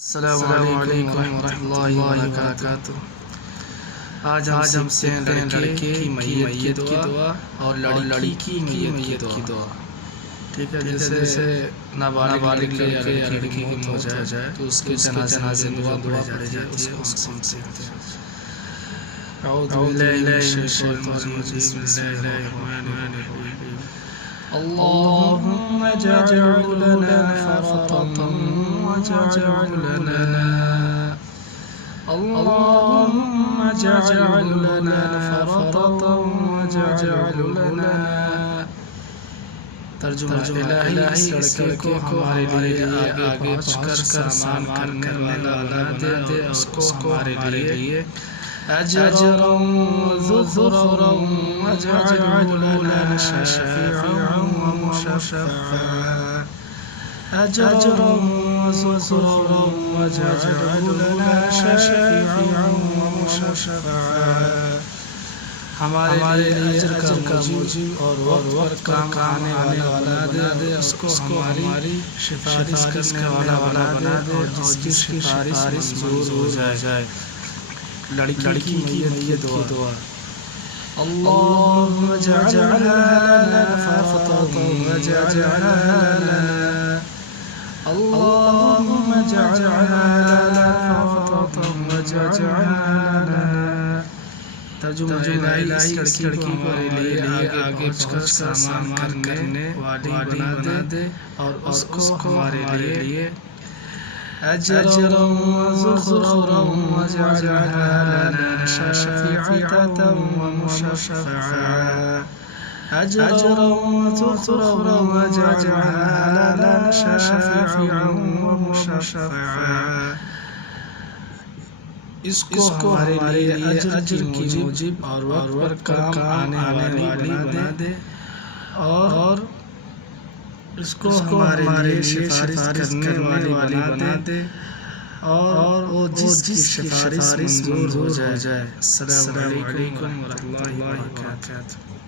السلام علیکم ورحمۃ اللہ وبرکاتہ۔ آج ہم سیکھتے ہیں لڑکے کی میت کی دعا اور لڑکی کی میت کی دعا۔ ٹھیک ہے، جیسے نابالغ لڑکے یا لڑکی کی موت ہو جائے تو اس کے جنازے میں دعا پڑھی جاتی ہے، اس کو ہم سیکھتے ہیں۔ اعوذ باللہ من الشیطان الرجیم، بسم اللہ الرحمن الرحیم۔ اللهم اجعل لنا فرطا واجعل لنا اللهم اجعل لنا فرطا واجعل لنا۔ ترجمہ الہی، اس لڑکے کو ہمارے لیے آگے پہنچ کر سامان کرنے والا بنا دے، اس کو ہمارے لیے اجرا وذخرا واجعل لنا شفيعا ومشفعا اجرا وذخرا واجعل لنا شفيعا ومشفعا۔ ہمارے لیے اجر کا موجب اور وقت پر کام آنے والا بنا دے، اس کو ہماری سفارش کرنے والا بنا دے اور جس کی سفارش منظور ہو جائے۔ لڑکی کی میت کی دعا۔ اللهم اجعلها لنا فرطا واجعلها لنا اللهم اجعلها لنا فرطا واجعلها لنا۔ ترجمہ الہی، اس لڑکی کو ہمارے لیے آگے پہنچ کر سامان کرنے والی بنا دے اور اس کو ہمارے لیے اجرا وذخرا واجعلها لنا شفيعة ومشفعا اجرا وذخرا واجعلها لنا شفيعا ومشفعا۔ اس کو ہمارے لیے اجر کی موجب اور وقت پر کام آنے والی بنا دے اور اس کو ہمارے لیے سفارش کرنے والی بنا دے اور وہ جس کی سفارش منظور ہو جائے۔ السلام علیکم ورحمۃ اللہ وبرکاتہ۔